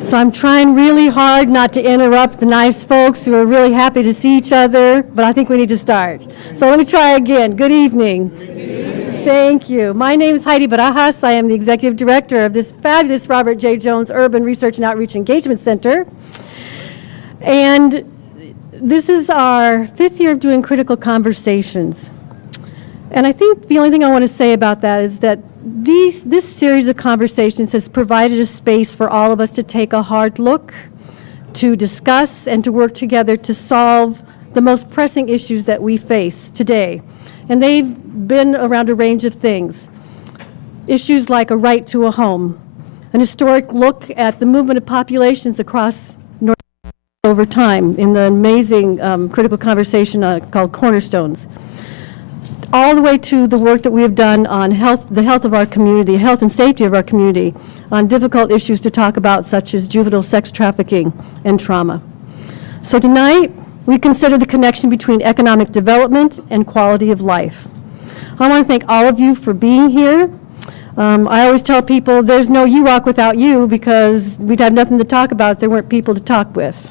So I'm trying really hard not to interrupt the nice folks who are really happy to see each other, but I think we need to start. So let me try again. Good evening. Thank you. My name is Heidi Barajas. I am the Executive Director of this fabulous Robert J. Jones Urban Research and Outreach Engagement Center. And this is our 5th year of doing critical conversations. And I think the only thing I want to say about that is that this series of conversations has provided a space for all of us to take a hard look, to discuss, and to work together to solve the most pressing issues that we face today. And they've been around a range of things. Issues like a right to a home, an historic look at the movement of populations across North over time in the amazing critical conversation called Cornerstones, all the way to the work that we have done on the health of our community, health and safety of our community, on difficult issues to talk about such as juvenile sex trafficking and trauma. So tonight, we consider the connection between economic development and quality of life. I want to thank all of you for being here. I always tell people there's no UROC without you, because we'd have nothing to talk about if there weren't people to talk with.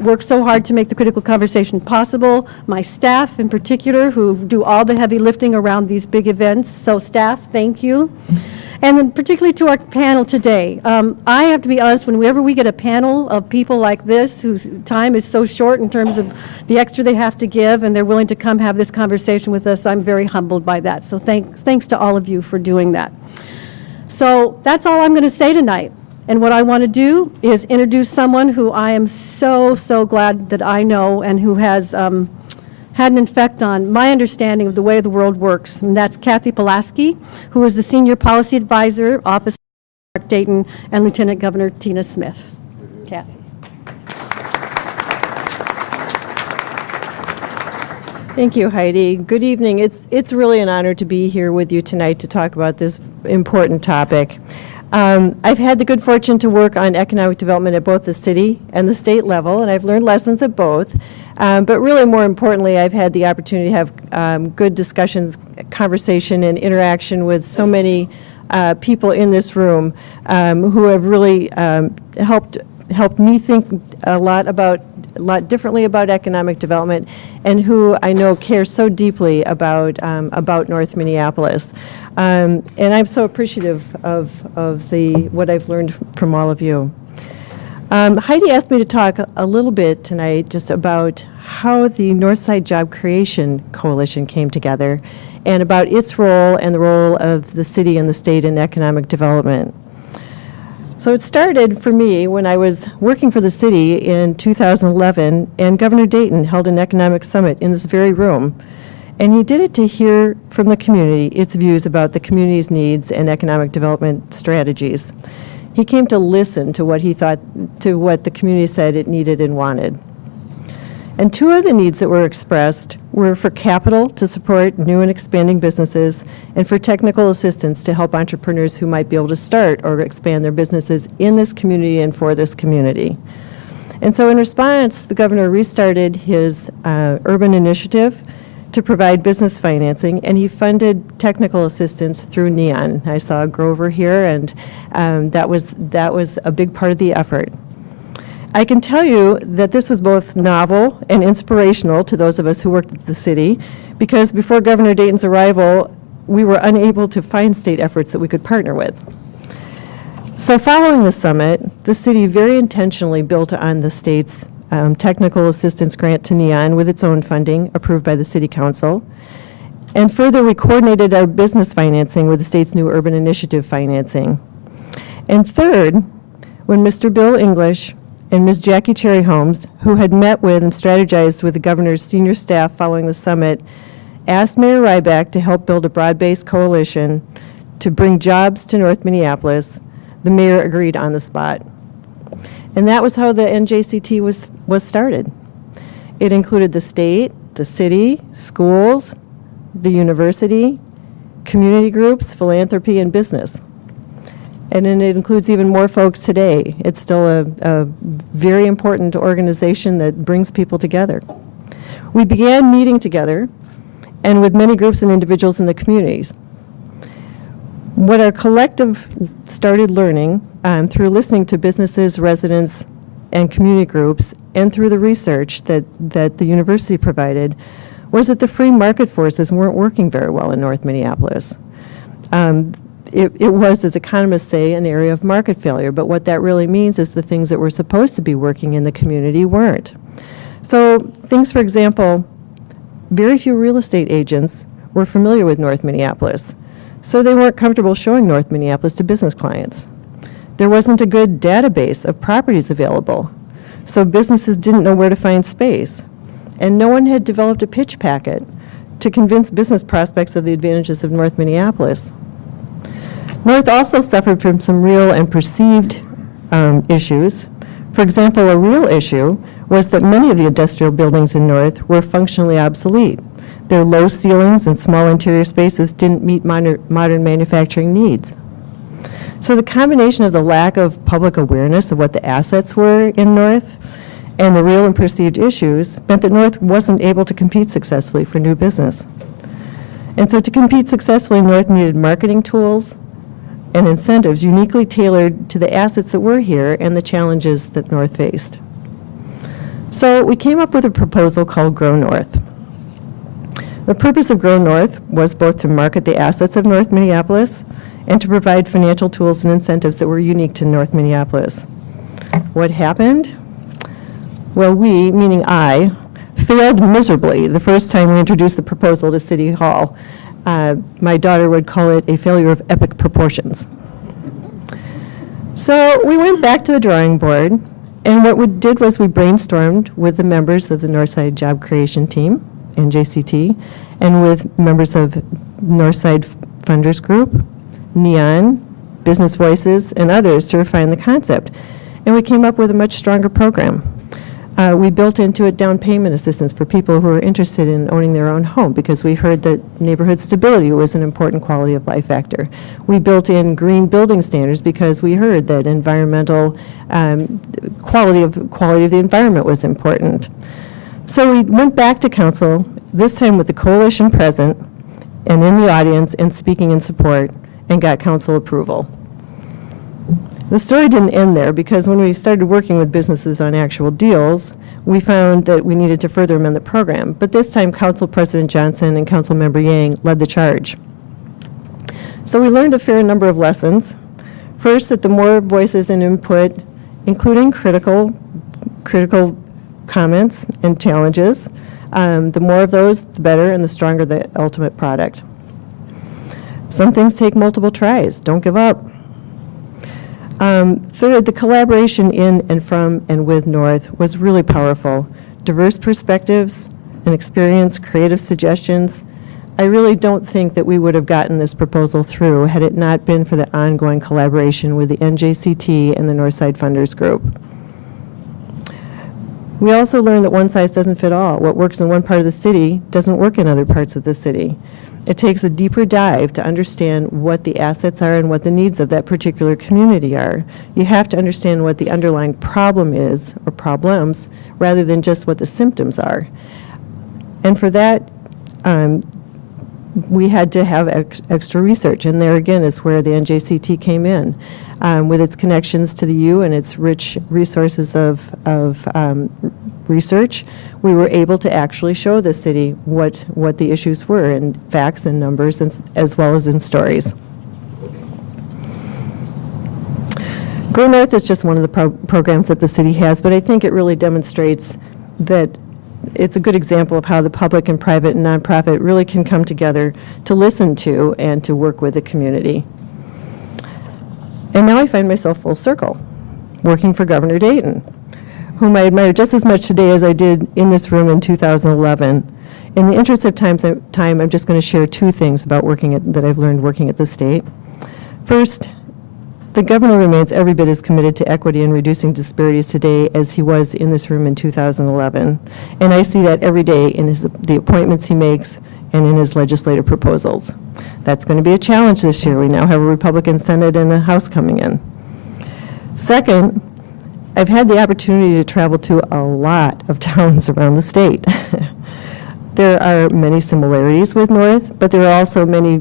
Worked so hard to make the critical conversation possible. My staff in particular, who do all the heavy lifting around these big events. So staff, thank you. And then particularly to our panel today. I have to be honest, whenever we get a panel of people like this, whose time is so short in terms of the extra they have to give, and they're willing to come have this conversation with us, I'm very humbled by that. So thanks to all of you for doing that. So that's all I'm going to say tonight. And what I want to do is introduce someone who I am so glad that I know and who has had an effect on my understanding of the way the world works. And that's Cathy Polasky, who is the Senior Policy Advisor, Office of Mark Dayton, and Lieutenant Governor Tina Smith. Cathy. Thank you, Heidi. Good evening. It's really an honor to be here with you tonight to talk about this important topic. I've had the good fortune to work on economic development at both the city and the state level, and I've learned lessons at both. But really more importantly, I've had the opportunity to have good discussions, conversation, and interaction with so many people in this room who have really helped me think a lot differently about economic development, and who I know care so deeply about North Minneapolis. And I'm so appreciative of what I've learned from all of you. Heidi asked me to talk a little bit tonight just about how the Northside Job Creation Coalition came together, and about its role and the role of the city and the state in economic development. So it started for me when I was working for the city in 2011, and Governor Dayton held an economic summit in this very room. And he did it to hear from the community its views about the community's needs and economic development strategies. He came to listen to what he thought, to what the community said it needed and wanted. And two of the needs that were expressed were for capital to support new and expanding businesses, and for technical assistance to help entrepreneurs who might be able to start or expand their businesses in this community and for this community. And so in response, the governor restarted his urban initiative to provide business financing, and he funded technical assistance through NEON. I saw Grover here, and that was a big part of the effort. I can tell you that this was both novel and inspirational to those of us who worked at the city, because before Governor Dayton's arrival, we were unable to find state efforts that we could partner with. So following the summit, the city very intentionally built on the state's technical assistance grant to NEON with its own funding approved by the City Council. And further, we coordinated our business financing with the state's new urban initiative financing. And third, when Mr. Bill English and Ms. Jackie Cherry Holmes, who had met with and strategized with the governor's senior staff following the summit, asked Mayor Ryback to help build a broad-based coalition to bring jobs to North Minneapolis, the mayor agreed on the spot. And that was how the NJCT was started. It included the state, the city, schools, the university, community groups, philanthropy, and business. And then it includes even more folks today. It's still a very important organization that brings people together. We began meeting together and with many groups and individuals in the communities. What our collective started learning through listening to businesses, residents, and community groups, and through the research that the university provided, was that the free market forces weren't working very well in North Minneapolis. It was, as economists say, an area of market failure, but what that really means is the things that were supposed to be working in the community weren't. So things, for example, very few real estate agents were familiar with North Minneapolis, so they weren't comfortable showing North Minneapolis to business clients. There wasn't a good database of properties available, so businesses didn't know where to find space, and no one had developed a pitch packet to convince business prospects of the advantages of North Minneapolis. North also suffered from some real and perceived issues. For example, a real issue was that many of the industrial buildings in North were functionally obsolete. Their low ceilings and small interior spaces didn't meet modern manufacturing needs. So the combination of the lack of public awareness of what the assets were in North and the real and perceived issues meant that North wasn't able to compete successfully for new business. And so to compete successfully, North needed marketing tools and incentives uniquely tailored to the assets that were here and the challenges that North faced. So we came up with a proposal called Grow North. The purpose of Grow North was both to market the assets of North Minneapolis and to provide financial tools and incentives that were unique to North Minneapolis. What happened? Well, we, meaning I, failed miserably the first time we introduced the proposal to City Hall. My daughter would call it a failure of epic proportions. So we went back to the drawing board, and what we did was we brainstormed with the members of the Northside Job Creation Team, NJCT, and with members of Northside Funders Group, Neon, Business Voices, and others to refine the concept. And we came up with a much stronger program. We built into it down payment assistance for people who are interested in owning their own home because we heard that neighborhood stability was an important quality of life factor. We built in green building standards because we heard that environmental quality of the environment was important. So we went back to council, this time with the coalition present and in the audience and speaking in support, and got council approval. The story didn't end there because when we started working with businesses on actual deals, we found that we needed to further amend the program. But this time, Council President Johnson and Council Member Yang led the charge. So we learned a fair number of lessons. First, that the more voices and input, including critical comments and challenges, the more of those, the better, and the stronger the ultimate product. Some things take multiple tries. Don't give up. Third, the collaboration in and from and with North was really powerful. Diverse perspectives and experience, creative suggestions. I really don't think that we would have gotten this proposal through had it not been for the ongoing collaboration with the NJCT and the Northside Funders Group. We also learned that one size doesn't fit all. What works in one part of the city doesn't work in other parts of the city. It takes a deeper dive to understand what the assets are and what the needs of that particular community are. You have to understand what the underlying problem is, or problems, rather than just what the symptoms are. And for that, we had to have extra research, and there again is where the NJCT came in. With its connections to the U and its rich resources of research, we were able to actually show the city what the issues were in facts and numbers, as well as in stories. Grow North is just one of the programs that the city has, but I think it really demonstrates that it's a good example of how the public and private and nonprofit really can come together to listen to and to work with the community. And now I find myself full circle, working for Governor Dayton, whom I admire just as much today as I did in this room in 2011. In the interest of time, I'm just going to share two things about that I've learned working at the state. First, the governor remains every bit as committed to equity and reducing disparities today as he was in this room in 2011. And I see that every day in the appointments he makes and in his legislative proposals. That's going to be a challenge this year. We now have a Republican Senate and a House coming in. Second, I've had the opportunity to travel to a lot of towns around the state. There are many similarities with North, but there are also many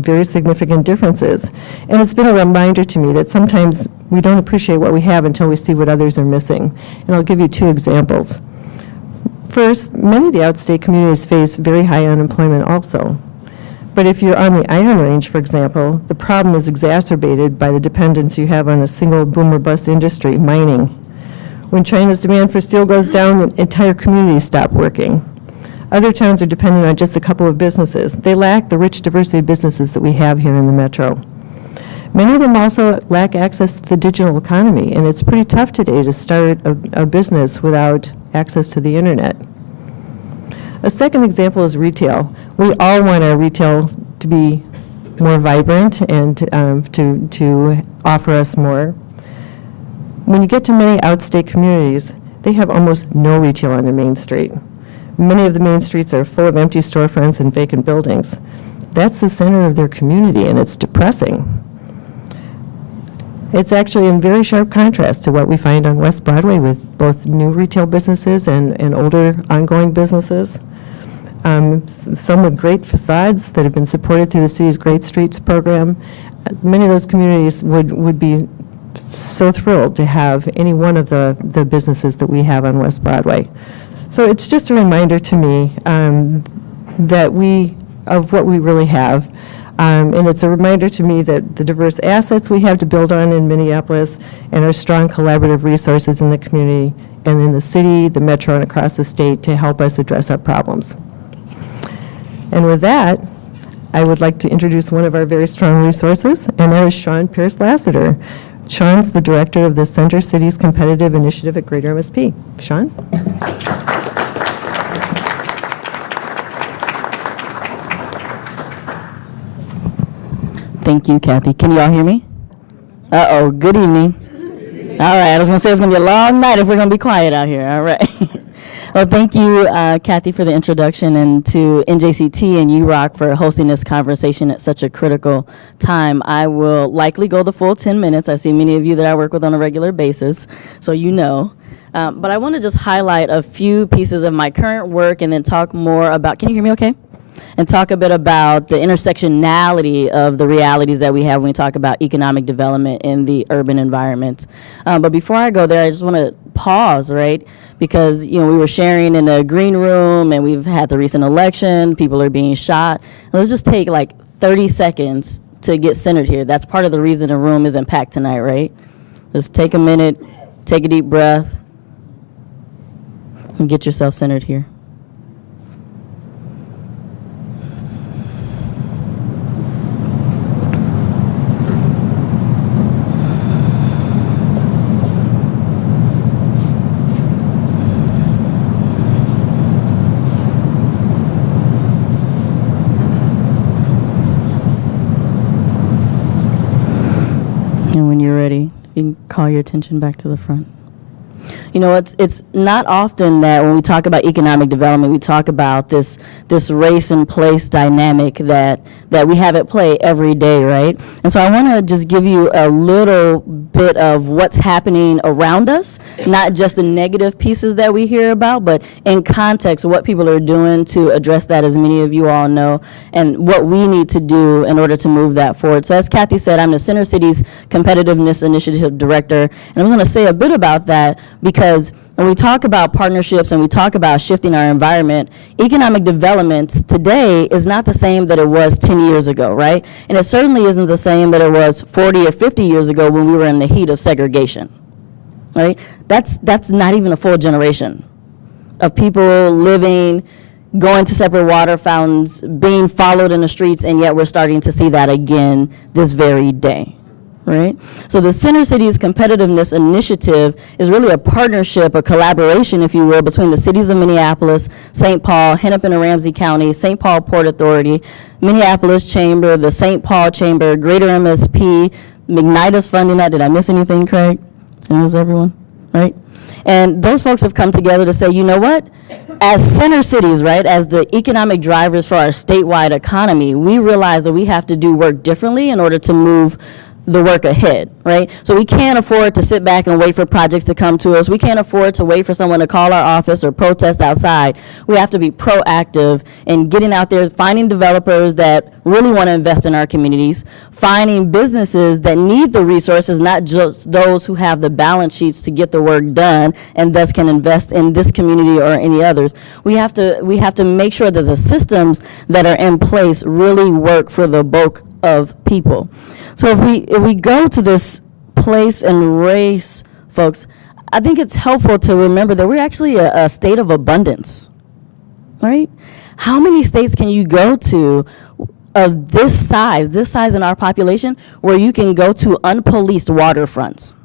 very significant differences. And it's been a reminder to me that sometimes we don't appreciate what we have until we see what others are missing. And I'll give you 2 examples. First, many of the outstate communities face very high unemployment also. But if you're on the Iron Range, for example, the problem is exacerbated by the dependence you have on a single boom or bust industry, mining. When China's demand for steel goes down, the entire communities stop working. Other towns are dependent on just a couple of businesses. They lack the rich diversity of businesses that we have here in the metro. Many of them also lack access to the digital economy, and it's pretty tough today to start a business without access to the internet. A second example is retail. We all want our retail to be more vibrant and to offer us more. When you get to many outstate communities, they have almost no retail on their main street. Many of the main streets are full of empty storefronts and vacant buildings. That's the center of their community, and it's depressing. It's actually in very sharp contrast to what we find on West Broadway with both new retail businesses and older ongoing businesses. Some with great facades that have been supported through the city's Great Streets program. Many of those communities would be so thrilled to have any one of the businesses that we have on West Broadway. So it's just a reminder to me of what we really have. And it's a reminder to me that the diverse assets we have to build on in Minneapolis and our strong collaborative resources in the community and in the city, the metro, and across the state to help us address our problems. And with that, I would like to introduce one of our very strong resources, and that is Shauen Pearce-Lassiter. Shaun's the director of the Center Cities Competitive Initiative at Greater MSP. Shauen? Thank you, Cathy. Can you all hear me? Uh-oh, good evening. All right, I was going to say it's going to be a long night if we're going to be quiet out here. All right. Well, thank you, Cathy, for the introduction, and to NJCT and UROC for hosting this conversation at such a critical time. I will likely go the full 10 minutes. I see many of you that I work with on a regular basis, so you know. But I want to just highlight a few pieces of my current work and then talk more about, can you hear me okay? And talk a bit about the intersectionality of the realities that we have when we talk about economic development in the urban environment. But before I go there, I just want to pause, right? Because, you know, we were sharing in a green room and we've had the recent election, people are being shot. And let's just take like 30 seconds to get centered here. That's part of the reason the room isn't packed tonight, right? Just take a minute, take a deep breath, and get yourself centered here. And when you're ready, you can call your attention back to the front. You know, it's not often that when we talk about economic development, we talk about this race and place dynamic that we have at play every day, right? And so I want to just give you a little bit of what's happening around us, not just the negative pieces that we hear about, but in context, what people are doing to address that, as many of you all know, and what we need to do in order to move that forward. So as Cathy said, I'm the Center Cities Competitiveness Initiative Director, and I was going to say a bit about that because when we talk about partnerships and we talk about shifting our environment, economic development today is not the same that it was 10 years ago, right? And it certainly isn't the same that it was 40 or 50 years ago when we were in the heat of segregation, right? That's not even a full generation of people living, going to separate water fountains, being followed in the streets, and yet we're starting to see that again this very day. Right? So the Center Cities Competitiveness Initiative is really a partnership, a collaboration, if you will, between the cities of Minneapolis, St. Paul, Hennepin and Ramsey County, St. Paul Port Authority, Minneapolis Chamber, the St. Paul Chamber, Greater MSP, McKnight's funding that. Did I miss anything, Craig? And that's everyone, right? And those folks have come together to say, you know what? As center cities, right, as the economic drivers for our statewide economy, we realize that we have to do work differently in order to move the work ahead, right? So we can't afford to sit back and wait for projects to come to us. We can't afford to wait for someone to call our office or protest outside. We have to be proactive in getting out there, finding developers that really want to invest in our communities, finding businesses that need the resources, not just those who have the balance sheets to get the work done and thus can invest in this community or any others. We have to make sure that the systems that are in place really work for the bulk of people. So if we go to this place and race, folks, I think it's helpful to remember that we're actually a state of abundance, right? How many states can you go to of this size in our population, where you can go to unpoliced waterfronts?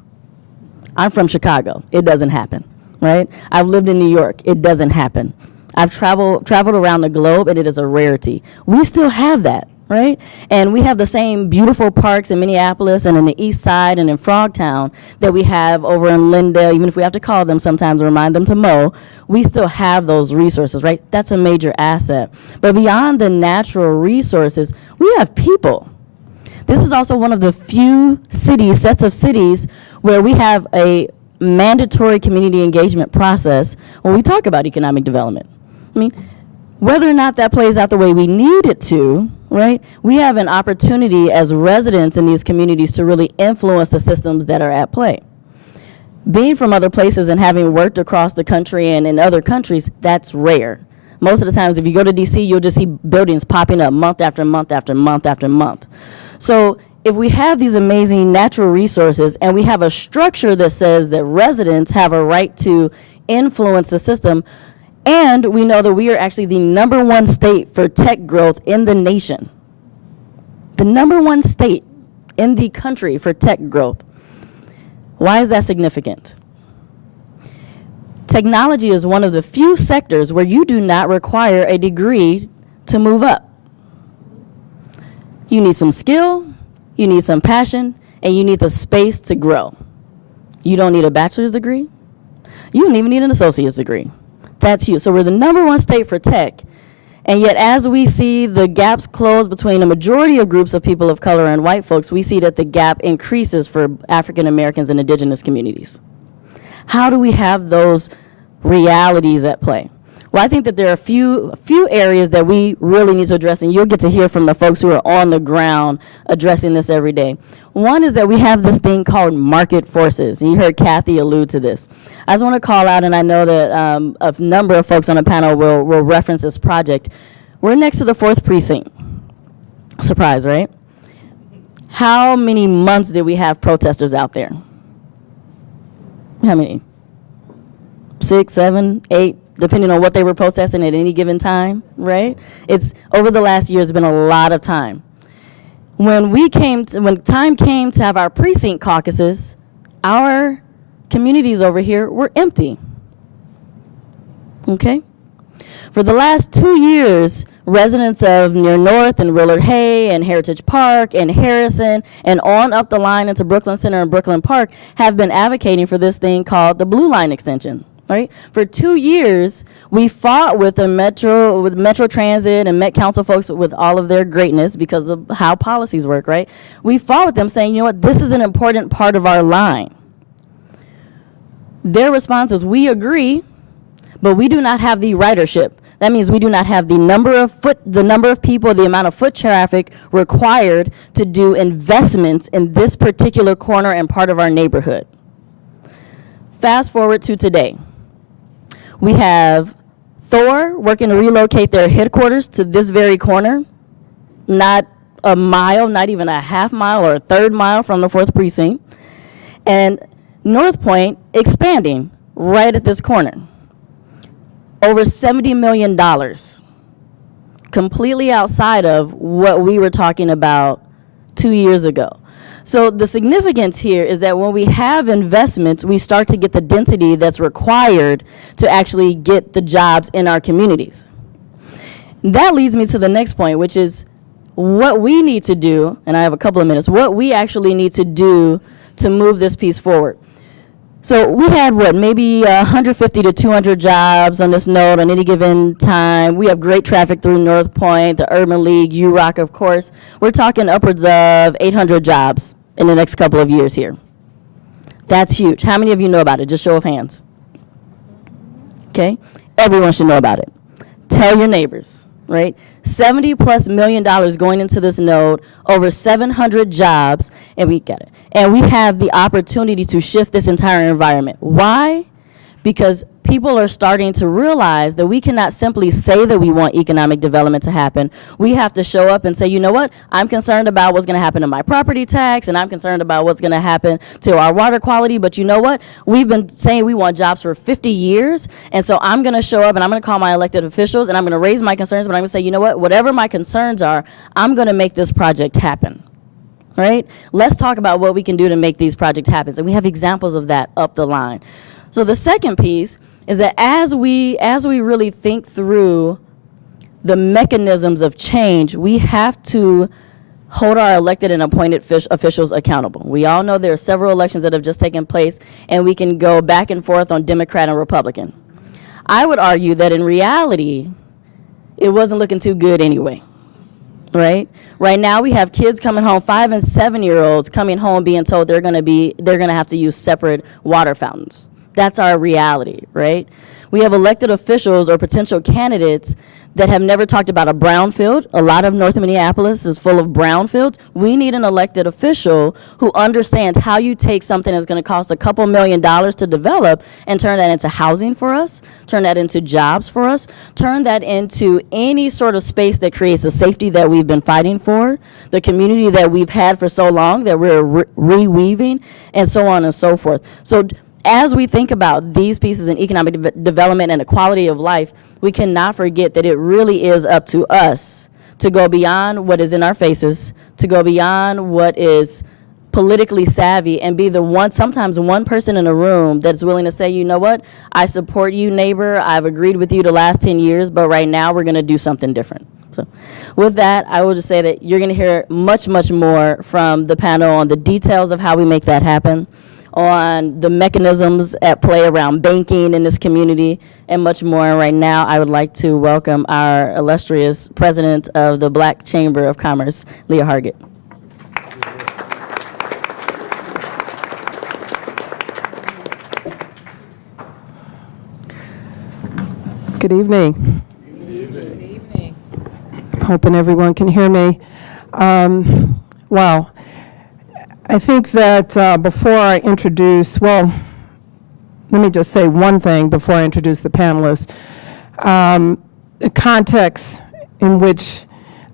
I'm from Chicago. It doesn't happen, right? I've lived in New York. It doesn't happen. I've traveled around the globe, and it is a rarity. We still have that, right? And we have the same beautiful parks in Minneapolis and in the East Side and in Frogtown that we have over in Lindale. Even if we have to call them sometimes and remind them to mow, we still have those resources, right? That's a major asset. But beyond the natural resources, we have people. This is also one of the few sets of cities where we have a mandatory community engagement process when we talk about economic development. I mean, whether or not that plays out the way we need it to, right, we have an opportunity as residents in these communities to really influence the systems that are at play. Being from other places and having worked across the country and in other countries, that's rare. Most of the times, if you go to DC, you'll just see buildings popping up month after month after month after month. So if we have these amazing natural resources and we have a structure that says that residents have a right to influence the system, and we know that we are actually the #1 state for tech growth in the nation. The #1 state in the country for tech growth. Why is that significant? Technology is one of the few sectors where you do not require a degree to move up. You need some skill, you need some passion, and you need the space to grow. You don't need a bachelor's degree. You don't even need an associate's degree. That's huge. So we're the #1 state for tech. And yet, as we see the gaps close between a majority of groups of people of color and white folks, we see that the gap increases for African Americans and indigenous communities. How do we have those realities at play? Well, I think that there are a few areas that we really need to address, and you'll get to hear from the folks who are on the ground addressing this every day. One is that we have this thing called market forces, and you heard Cathy allude to this. I just want to call out, and I know that a number of folks on the panel will reference this project. We're next to the 4th precinct. Surprise, right? How many months did we have protesters out there? How many? 6, 7, 8, depending on what they were protesting at any given time, right? It's over the last year, it's been a lot of time. When time came to have our precinct caucuses, our communities over here were empty. Okay? For the last 2 years, residents of near North and Willard Hay and Heritage Park and Harrison and on up the line into Brooklyn Center and Brooklyn Park have been advocating for this thing called the Blue Line extension. Right? For 2 years, we fought with Metro Transit and Met Council folks with all of their greatness because of how policies work, right? We fought with them saying, you know what, this is an important part of our line. Their response is, we agree, but we do not have the ridership. That means we do not have the number of people, the amount of foot traffic required to do investments in this particular corner and part of our neighborhood. Fast forward to today. We have Thor working to relocate their headquarters to this very corner, not a mile, not even a half mile or a third mile from the 4th precinct, and North Point expanding right at this corner. Over $70 million, completely outside of what we were talking about 2 years ago. So the significance here is that when we have investments, we start to get the density that's required to actually get the jobs in our communities. That leads me to the next point, which is what we need to do, and I have a couple of minutes, what we actually need to do to move this piece forward. So we had, maybe 150 to 200 jobs on this node on any given time. We have great traffic through North Point, the Urban League, UROC, of course. We're talking upwards of 800 jobs in the next couple of years here. That's huge. How many of you know about it? Just show of hands. Okay? Everyone should know about it. Tell your neighbors, right? $70+ million going into this node, over 700 jobs, and we get it. And we have the opportunity to shift this entire environment. Why? Because people are starting to realize that we cannot simply say that we want economic development to happen. We have to show up and say, you know what, I'm concerned about what's going to happen to my property tax, and I'm concerned about what's going to happen to our water quality, but you know what, we've been saying we want jobs for 50 years, and so I'm going to show up and I'm going to call my elected officials and I'm going to raise my concerns, but I'm going to say, you know what, whatever my concerns are, I'm going to make this project happen. Right? Let's talk about what we can do to make these projects happen. And we have examples of that up the line. So the second piece is that as we really think through the mechanisms of change, we have to hold our elected and appointed officials accountable. We all know there are several elections that have just taken place, and we can go back and forth on Democrat and Republican. I would argue that in reality, it wasn't looking too good anyway. Right? Right now we have kids coming home, 5- and 7-year-olds coming home being told they're going to have to use separate water fountains. That's our reality, right? We have elected officials or potential candidates that have never talked about a brownfield. A lot of North Minneapolis is full of brownfields. We need an elected official who understands how you take something that's going to cost a couple $1 million to develop and turn that into housing for us, turn that into jobs for us, turn that into any sort of space that creates the safety that we've been fighting for, the community that we've had for so long that we're reweaving, and so on and so forth. So as we think about these pieces in economic development and the quality of life, we cannot forget that it really is up to us to go beyond what is in our faces, to go beyond what is politically savvy, and be the sometimes one person in a room that's willing to say, you know what, I support you, neighbor, I've agreed with you the last 10 years, but right now we're gonna do something different. So with that, I will just say that you're gonna hear much, much more from the panel on the details of how we make that happen, on the mechanisms at play around banking in this community, and much more. And right now, I would like to welcome our illustrious president of the Black Chamber of Commerce, Lea Hargett. Good evening. Good evening. I'm hoping everyone can hear me. Wow. I think that before I introduce, well, let me just say one thing before I introduce the panelists. The context in which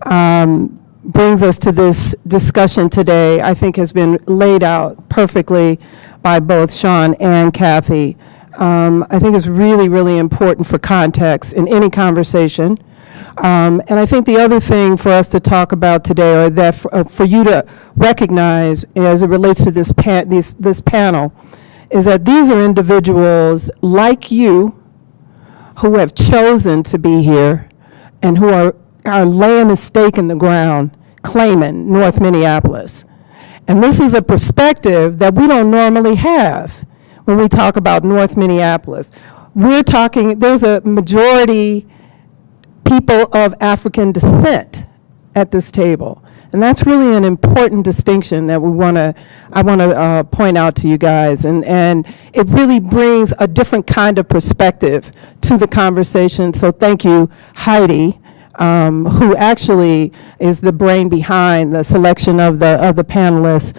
brings us to this discussion today, I think has been laid out perfectly by both Shauen and Cathy. I think it's really, really important for context in any conversation. And I think the other thing for us to talk about today, or that for you to recognize as it relates to this panel, is that these are individuals like you who have chosen to be here and who are laying a stake in the ground, claiming North Minneapolis. And this is a perspective that we don't normally have when we talk about North Minneapolis. We're talking, there's a majority people of African descent at this table. And that's really an important distinction that I want to point out to you guys. And it really brings a different kind of perspective to the conversation. So thank you, Heidi, who actually is the brain behind the selection of the panelists,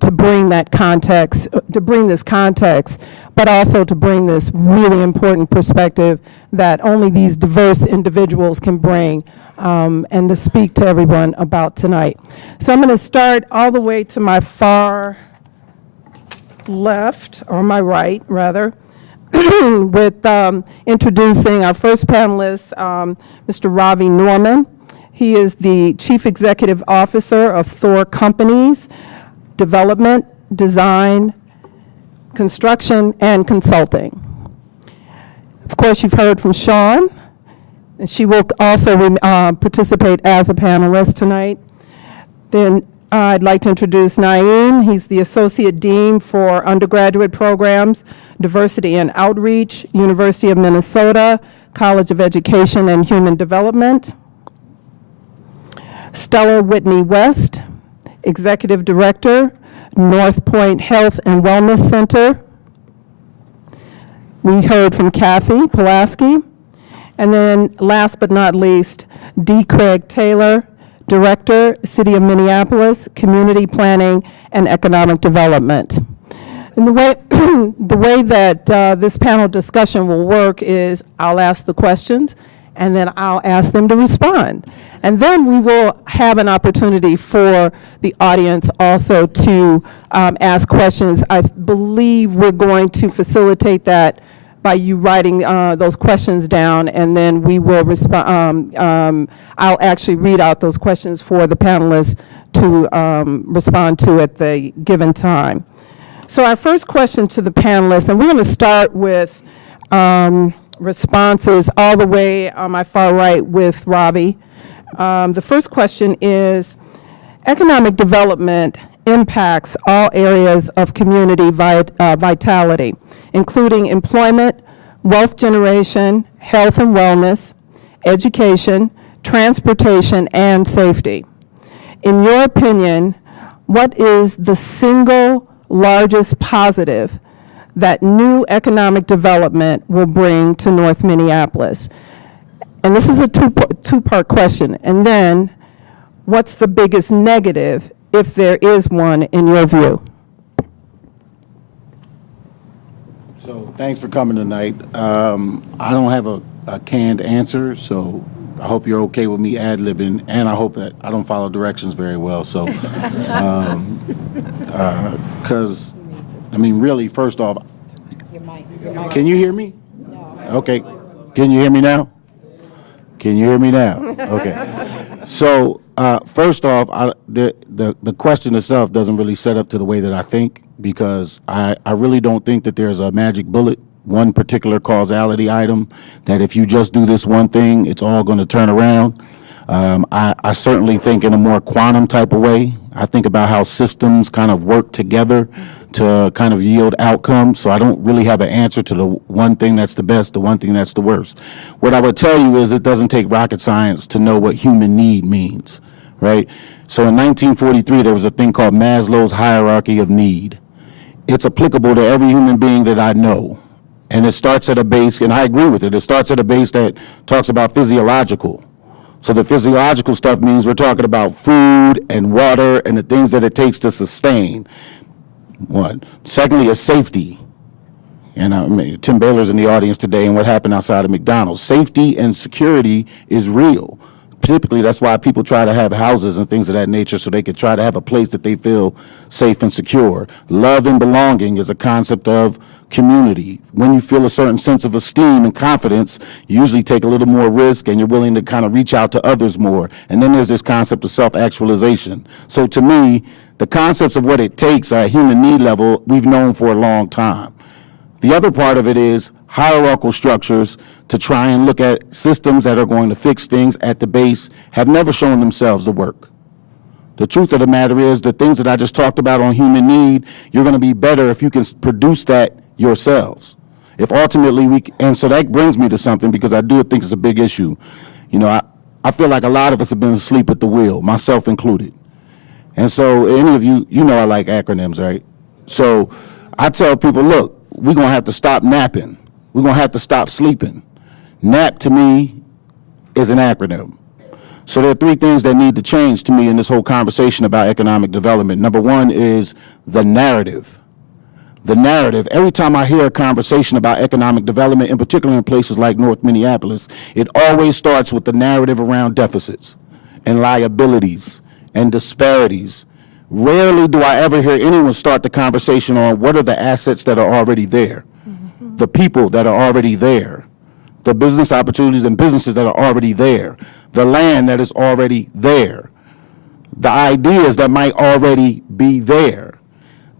to bring that context, to bring this context, but also to bring this really important perspective that only these diverse individuals can bring, and to speak to everyone about tonight. So I'm going to start all the way to my far left, or my right, rather, with introducing our first panelist, Mr. Ravi Norman. He is the Chief Executive Officer of Thor Companies, Development, Design, Construction, and Consulting. Of course, you've heard from Shauen, and she will also participate as a panelist tonight. Then I'd like to introduce Naim. He's the Associate Dean for Undergraduate Programs, Diversity and Outreach, University of Minnesota, College of Education and Human Development. Stella Whitney-West Executive Director, North Point Health and Wellness Center. We heard from Cathy Polasky. And then last but not least, D. Craig Taylor, Director, City of Minneapolis, Community Planning and Economic Development. And the way that this panel discussion will work is I'll ask the questions, and then I'll ask them to respond. And then we will have an opportunity for the audience also to ask questions. I believe we're going to facilitate that by you writing those questions down, and then we will respond. I'll actually read out those questions for the panelists to respond to at the given time. So our first question to the panelists, and we're going to start with responses all the way on my far right with Ravi. The first question is, economic development impacts all areas of community vitality, including employment, wealth generation, health and wellness, education, transportation, and safety. In your opinion, what is the single largest positive that new economic development will bring to North Minneapolis? And this is a two-part question. And then, what's the biggest negative, if there is one, in your view? So thanks for coming tonight. I don't have a canned answer, so I hope you're okay with me ad-libbing, and I hope that I don't follow directions very well. So, because, I mean, really, first off, can you hear me? No. Okay. Can you hear me now? Can you hear me now? Okay. So, first off, the question itself doesn't really set up to the way that I think, because I really don't think that there's a magic bullet, one particular causality item, that if you just do this one thing, it's all going to turn around. I certainly think in a more quantum type of way. I think about how systems kind of work together to kind of yield outcomes. So I don't really have an answer to the one thing that's the best, the one thing that's the worst. What I would tell you is it doesn't take rocket science to know what human need means, right? So in 1943, there was a thing called Maslow's hierarchy of need. It's applicable to every human being that I know. And it starts at a base, and I agree with it, it starts at a base that talks about physiological. So the physiological stuff means we're talking about food and water and the things that it takes to sustain. One. Secondly, is safety. And I mean, Tim Baylor's in the audience today, and what happened outside of McDonald's. Safety and security is real. Typically, that's why people try to have houses and things of that nature, so they could try to have a place that they feel safe and secure. Love and belonging is a concept of community. When you feel a certain sense of esteem and confidence, you usually take a little more risk, and you're willing to kind of reach out to others more. And then there's this concept of self-actualization. So to me, the concepts of what it takes at a human need level, we've known for a long time. The other part of it is hierarchical structures to try and look at systems that are going to fix things at the base have never shown themselves to work. The truth of the matter is the things that I just talked about on human need, you're going to be better if you can produce that yourselves. If ultimately and so that brings me to something, because I do think it's a big issue. You know, I feel like a lot of us have been asleep at the wheel, myself included. And so any of you, you know I like acronyms, right? So I tell people, look, we're going to have to stop napping. We're going to have to stop sleeping. NAP to me is an acronym. So there are three things that need to change to me in this whole conversation about economic development. Number one is the narrative. The narrative, every time I hear a conversation about economic development, in particular in places like North Minneapolis, it always starts with the narrative around deficits and liabilities and disparities. Rarely do I ever hear anyone start the conversation on what are the assets that are already there, the people that are already there, the business opportunities and businesses that are already there, the land that is already there, the ideas that might already be there.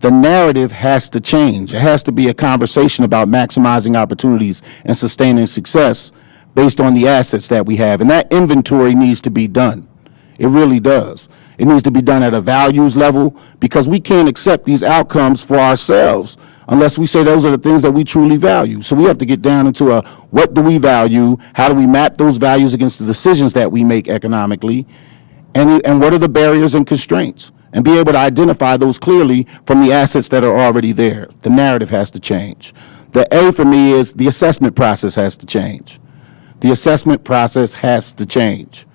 The narrative has to change. It has to be a conversation about maximizing opportunities and sustaining success based on the assets that we have. And that inventory needs to be done. It really does. It needs to be done at a values level, because we can't accept these outcomes for ourselves unless we say those are the things that we truly value. So we have to get down into a what do we value, how do we map those values against the decisions that we make economically, and what are the barriers and constraints? and be able to identify those clearly from the assets that are already there. The narrative has to change. The A for me is the assessment process has to change. The assessment process has to change.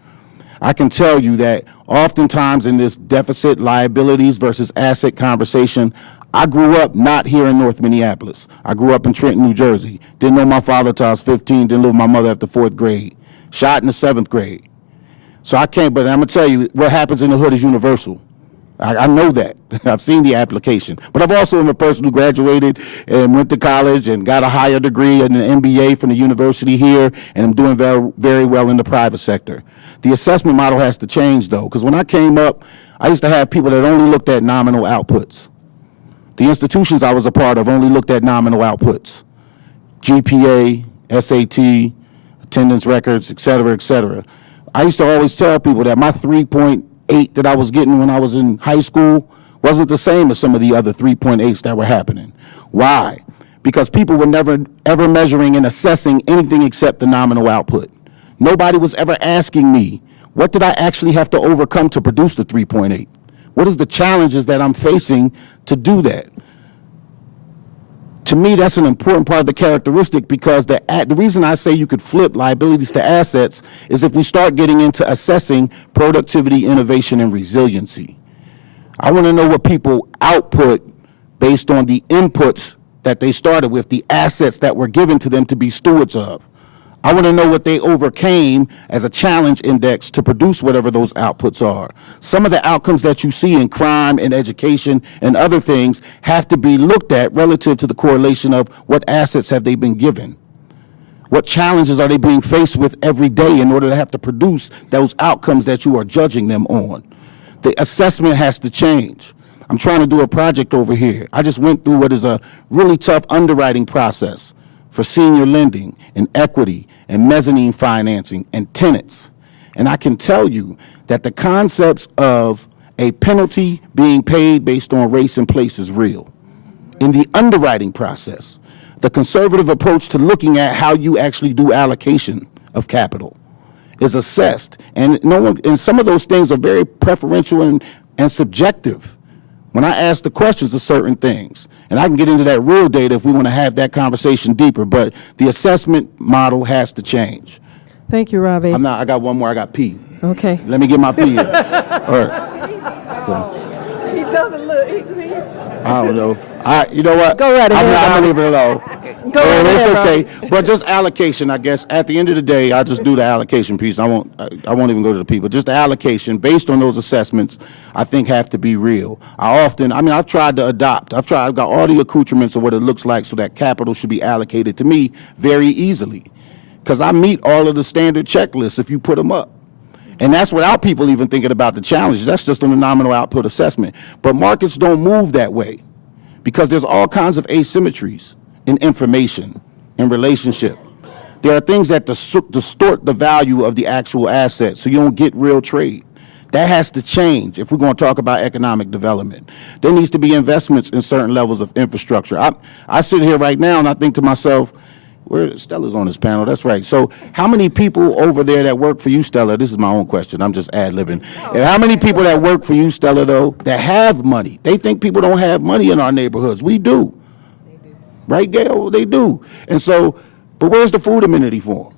I can tell you that oftentimes in this deficit liabilities versus asset conversation, I grew up not here in North Minneapolis. I grew up in Trenton, New Jersey. Didn't know my father till I was 15, didn't live with my mother after 4th grade. Shot in the 7th grade. So I can't, but I'm gonna tell you, what happens in the hood is universal. I know that. I've seen the application. But I've also been a person who graduated and went to college and got a higher degree and an MBA from the university here, and I'm doing very, very well in the private sector. The assessment model has to change, though, because when I came up, I used to have people that only looked at nominal outputs. The institutions I was a part of only looked at nominal outputs. GPA, SAT, attendance records, et cetera, et cetera. I used to always tell people that my 3.8 that I was getting when I was in high school wasn't the same as some of the other 3.8s that were happening. Why? Because people were never ever measuring and assessing anything except the nominal output. Nobody was ever asking me, what did I actually have to overcome to produce the 3.8? What is the challenges that I'm facing to do that? To me, that's an important part of the characteristic, because the reason I say you could flip liabilities to assets is if we start getting into assessing productivity, innovation, and resiliency. I want to know what people output based on the inputs that they started with, the assets that were given to them to be stewards of. I want to know what they overcame as a challenge index to produce whatever those outputs are. Some of the outcomes that you see in crime and education and other things have to be looked at relative to the correlation of what assets have they been given. What challenges are they being faced with every day in order to have to produce those outcomes that you are judging them on? The assessment has to change. I'm trying to do a project over here. I just went through what is a really tough underwriting process for senior lending and equity and mezzanine financing and tenants. And I can tell you that the concepts of a penalty being paid based on race and place is real. In the underwriting process, the conservative approach to looking at how you actually do allocation of capital is assessed. And some of those things are very preferential and subjective. When I ask the questions of certain things, and I can get into that real data if we want to have that conversation deeper, but the assessment model has to change. Thank you, Ravi. I got one more, I got P. Okay. Let me get my P here. All right. He doesn't look. I don't know. You know what? Go right ahead, I'm going to leave it alone. Go right It's ahead, okay. But just allocation, I guess. At the end of the day, I'll just do the allocation piece. I won't even go to the people. Just the allocation based on those assessments, I think have to be real. I've tried to adopt. I've got all the accoutrements of what it looks like so that capital should be allocated to me very easily. Because I meet all of the standard checklists if you put them up. And that's without people even thinking about the challenges. That's just on the nominal output assessment. But markets don't move that way because there's all kinds of asymmetries in information, in relationship. There are things that distort the value of the actual asset so you don't get real trade. That has to change if we're going to talk about economic development. There needs to be investments in certain levels of infrastructure. I sit here right now and I think to myself, Stella's on this panel, that's right. So how many people over there that work for you, Stella, this is my own question, I'm just ad-libbing. And how many people that work for you, Stella, though, that have money? They think people don't have money in our neighborhoods. We do. Right, Gail? They do. And so, but where's the food amenity for them?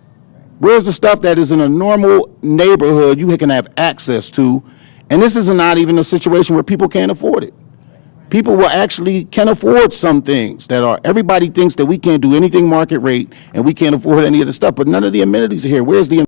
Where's the stuff that is in a normal neighborhood you can have access to? And this is not even a situation where people can't afford it. People can afford some things everybody thinks that we can't do anything market rate and we can't afford any of the stuff, but none of the amenities are here. Where's the